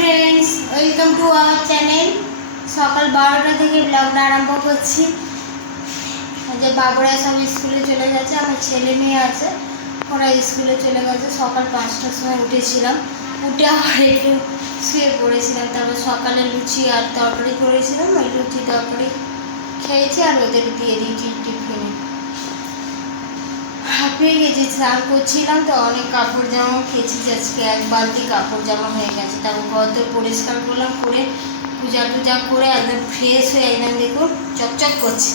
Friends welcome to our channel সকাল বারোটা থেকে ব্লগটা আরম্ভ করছি। যে বাবুরা সব স্কুলে চলে গেছে, আমার ছেলে মেয়ে আছে, ওরা স্কুলে চলে গেছে। সকাল পাঁচটার সময় উঠেছিলাম। উঠে আবার একটু শুয়ে পড়েছিলাম, তারপর সকালে লুচি আর তরকারি করেছিলাম, ওই লুচি তরকারি খেয়েছি আর ওদের দিয়ে দিয়েছি হাঁপিয়ে গেছি, স্নান করছিলাম তো অনেক কাপড় জামা খেয়েছি আজকে এক বালতি কাপড় জামা হয়ে গেছে। তারপর ঘর তো পরিষ্কার করলাম, করে পূজা টুজা করে একদম ফ্রেশ হয়ে একদম দেখুন, চকচক করছে।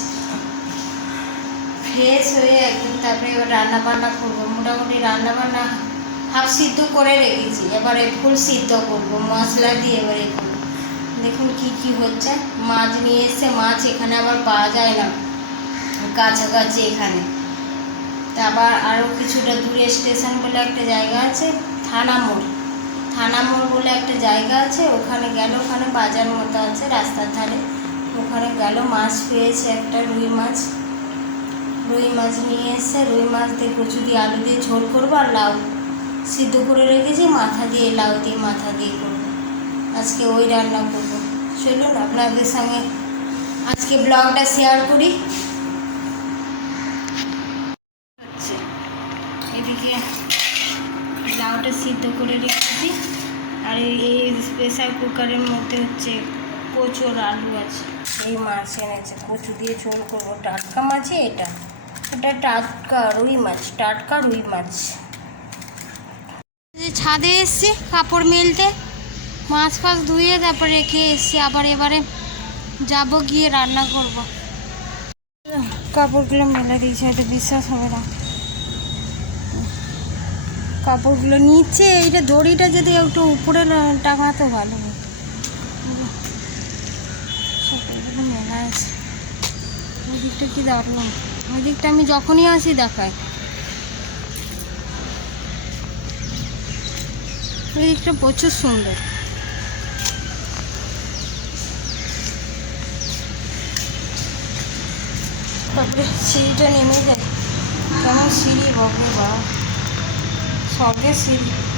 ফ্রেশ হয়ে একদম তারপরে এবার রান্না বান্না করব, মোটামুটি রান্না বান্না হাফ সিদ্ধ করে রেখেছি, এবারে ফুল সিদ্ধ করব, মশলা দিয়ে এবারে করব। দেখুন কি কি হচ্ছে, মাছ নিয়ে এসছে মাছ এখানে আবার পাওয়া যায় না, কাছাকাছি এখানে। তা আবার আরও কিছুটা দূরে স্টেশন বলে একটা জায়গা আছে থানা মোড় থানা মোড় বলে একটা জায়গা আছে, ওখানে গেল ওখানে বাজার মতো আছে রাস্তার ধারে। ওখানে গেল মাছ পেয়েছে একটা রুই মাছ। রুই মাছ নিয়ে এসে, রুই মাছ দিয়ে কচু দিয়ে আলু দিয়ে ঝোল করব আর লাউ সিদ্ধ করে রেখেছি, মাথা দিয়ে লাউ দিয়ে মাথা দিয়ে করব। আজকে ওই রান্না করব। চলুন আপনাদের সঙ্গে আজকে ব্লগটা শেয়ার করি। সিদ্ধ করে রেখেছি। আর এই প্রেসার কুকারের মধ্যে হচ্ছে কচু আর আলু আছে। এই মাছ এনেছে। কচু দিয়ে ঝোল করব। টাটকা মাছই এটা? এটা টাটকা রুই মাছ। টাটকা রুই মাছ। ছাদে এসছি কাপড় মেলতে। মাছ ফাছ ধুয়ে তারপর রেখে এসছি। আবার এবারে যাব গিয়ে রান্না করব। কাপড়গুলো মেলে দিয়েছে হয়তো বিশ্বাস হবে না। কাপড়গুলো নিচে এইটা দড়িটা যদি একটু উপরে টাঙাতো ভালো হতো। মেলা আছে। ওই দিকটা কি দারুণ ওই দিকটা আমি যখনই আসি দেখাই। ওই দিকটা প্রচুর সুন্দর। তারপরে সিঁড়িটা নেমে যায়। কেমন সিঁড়ি বাবরে বা স্বর্গের সিঁড়ি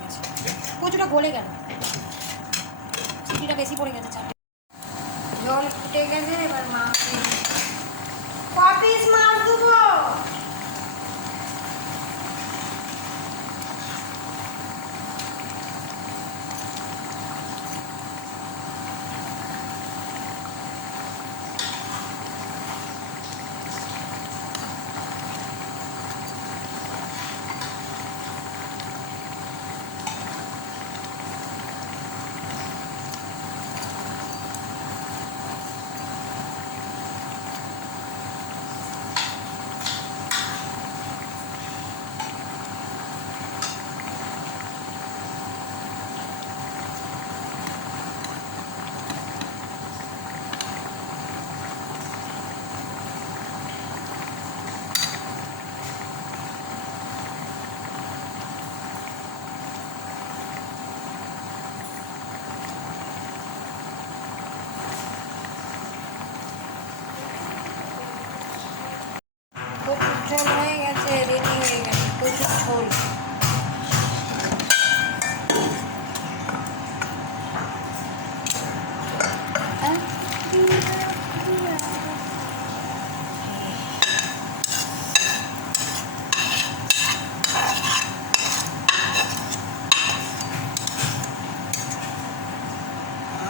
গেছে কচুটা গলে গেল। বেশি পড়ে গেছে, চারটে। জল ফুটে গেছে, এবার দিয়ে- ক পিস মাছ দেবো প্রচুর ঝোল হয়ে গেছে রেডি হয়ে গেছে প্রচুর ঝোল হ্যাঁ?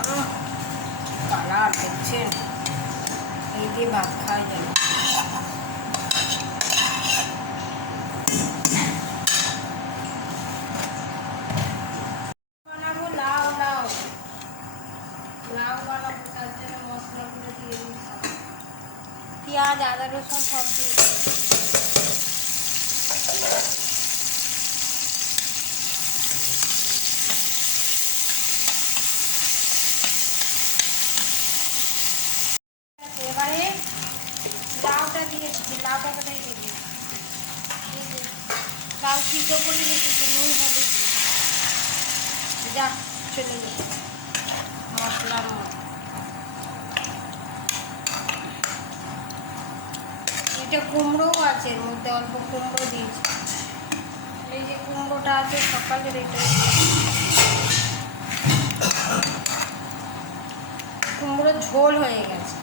আহ, কালার দেখছেন এই দিয়ে ভাত খাওয়া যাবে বানাবো লাউ লাউ লাউ বানাবো তার জন্য মশলাগুলো দিয়ে দিচ্ছি পেঁয়াজ আদা রসুন সব দিয়ে দিচ্ছি। এবারে লাউটা দিয়ে দিচ্ছি লাউটা কোথায় দিয়ে দিচ্ছি লাউ সিদ্ধ করে রেখেছি নুন হলুদ দিয়ে। যা চলে যা মশলার এটা কুমড়োও আছে, এর মধ্যে অল্প কুমড়ো দিয়েছি। এই যে কুমড়োটা আছে সকালের এটা কুমড়ো ঝোল হয়ে গেছে।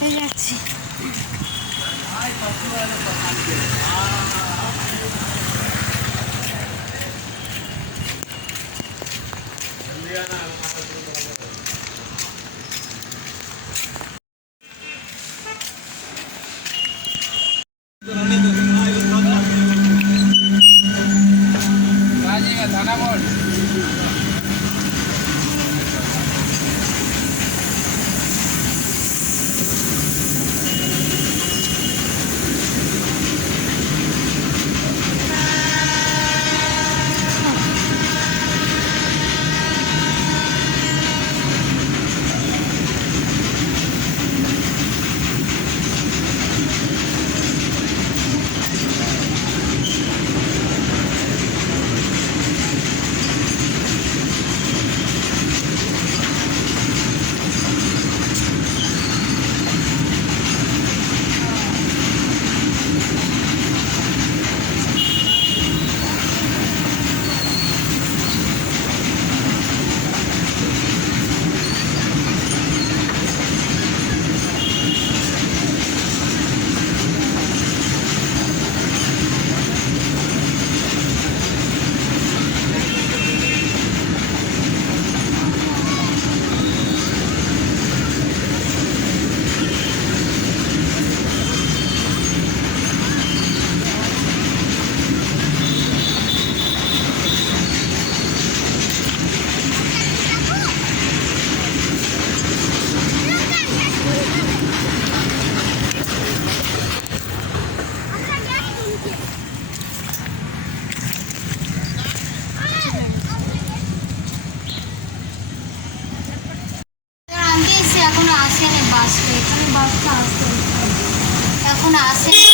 আনতে যাচ্ছি। এখন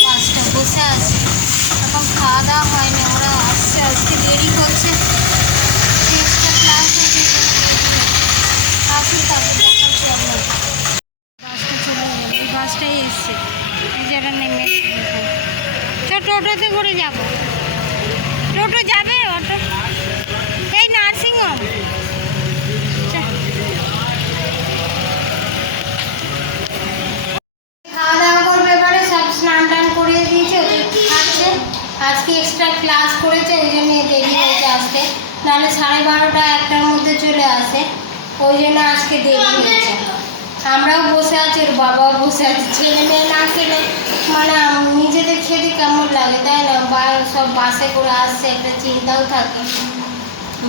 আসে ওই জন্য আজকে দেরি হয়েছে। আমরাও বসে আছি ওর বাবাও বসে আছে। ছেলে মেয়ে না খেলে মানে নিজেদের খেতে কেমন লাগে তাই না? বা সব বাসে করে আসছে একটা চিন্তাও থাকে।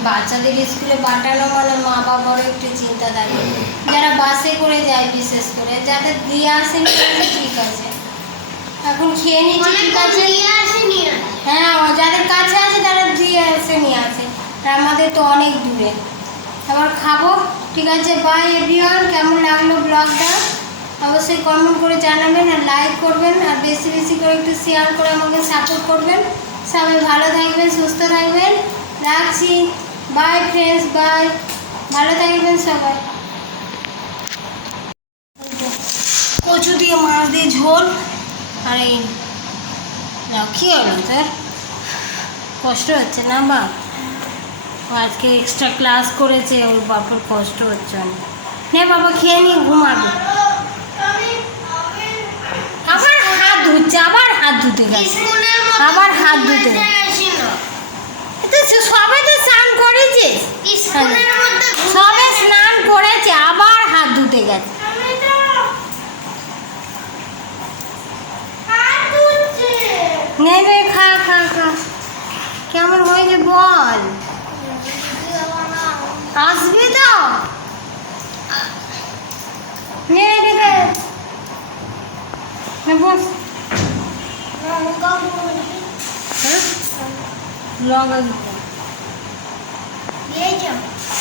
বাচ্চাদের স্কুলে পাঠানো মানে মা বাবারও একটু চিন্তা থাকে। যারা বাসে করে যায় বিশেষ করে যাদের দিয়ে আসেনি তাদের ঠিক আছে। এখন খেয়ে নিচ্ছি ঠিক আছে? হ্যাঁ যাদের কাছে আছে তারা দিয়ে এসে নিয়ে আসে আর আমাদের তো অনেক দূরে। এবার খাব। ঠিক আছে বাই এভরিওয়ান কেমন লাগল ব্লগটা অবশ্যই কমেন্ট করে জানাবেন আর লাইক করবেন। আর বেশি বেশি করে একটু শেয়ার করে আমাকে সাপোর্ট করবেন। সবাই ভালো থাকবেন, সুস্থ থাকবেন। রাখছি। বাই ফ্রেন্ডস বাই ভালো থাকবেন সবাই। কচু দিয়ে মাছ দিয়ে ঝোল। আর এই কী হলো তোর? কষ্ট হচ্ছে না, বাপ? ও আজকে এক্সট্রা ক্লাস করেছে ওর বাপের কষ্ট হচ্ছে অনেক। নে বাবা খেয়ে নিয়ে ঘুমাবে। আবার হাত ধুচ্ছে আবার হাত ধুতে গেছে। আবার হাত ধুতে সে- সবে তো স্নান করেছে। সবে স্নান করেছে আবার হাত ধুতে গেছে। নে নে খা খা খা। কেমন হয়েছে বল। আসবি তো? হ্যাঁ?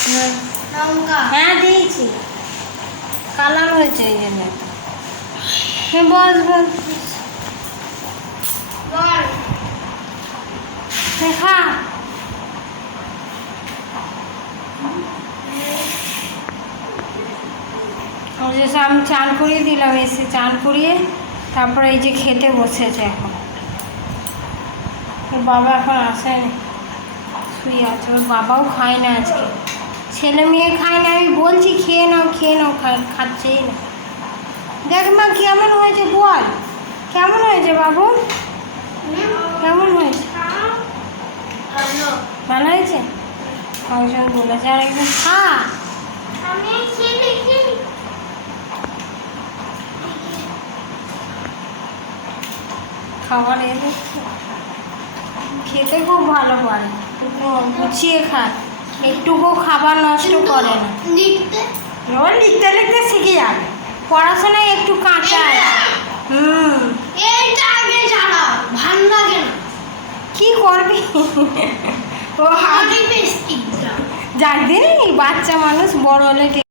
হ্যাঁ। হ্যাঁ দিয়েছি। কালার হয়েছে এই জন্য। হ্যাঁ বস বস। হ্যাঁ, খা। যে আমি চান করিয়ে দিলাম, এসে চান করিয়ে তারপরে এই যে খেতে বসেছে এখন। ওর বাবা এখন আসেনি, শুয়ে আছে, ওর বাবাও খায় না আজকে। ছেলে মেয়ে খায় না, আমি বলছি খেয়ে নাও খেয়ে নাও, খায়, খাচ্ছেই না। দেখ মা, কেমন হয়েছে বল। কেমন হয়েছে বাবু? কেমন হয়েছে? ভালো হয়েছে? বলেছে, আর একজন খা। খাবার এলে খেতে খুব ভালো পারে। গুছিয়ে খায় একটুকু খাবার নষ্ট করে না। লিখতে লিখতে শিখে যাবে। পড়াশোনায় একটু কাঁচা কি করবি? ও হাত যাক দিন বাচ্চা মানুষ বড় হলে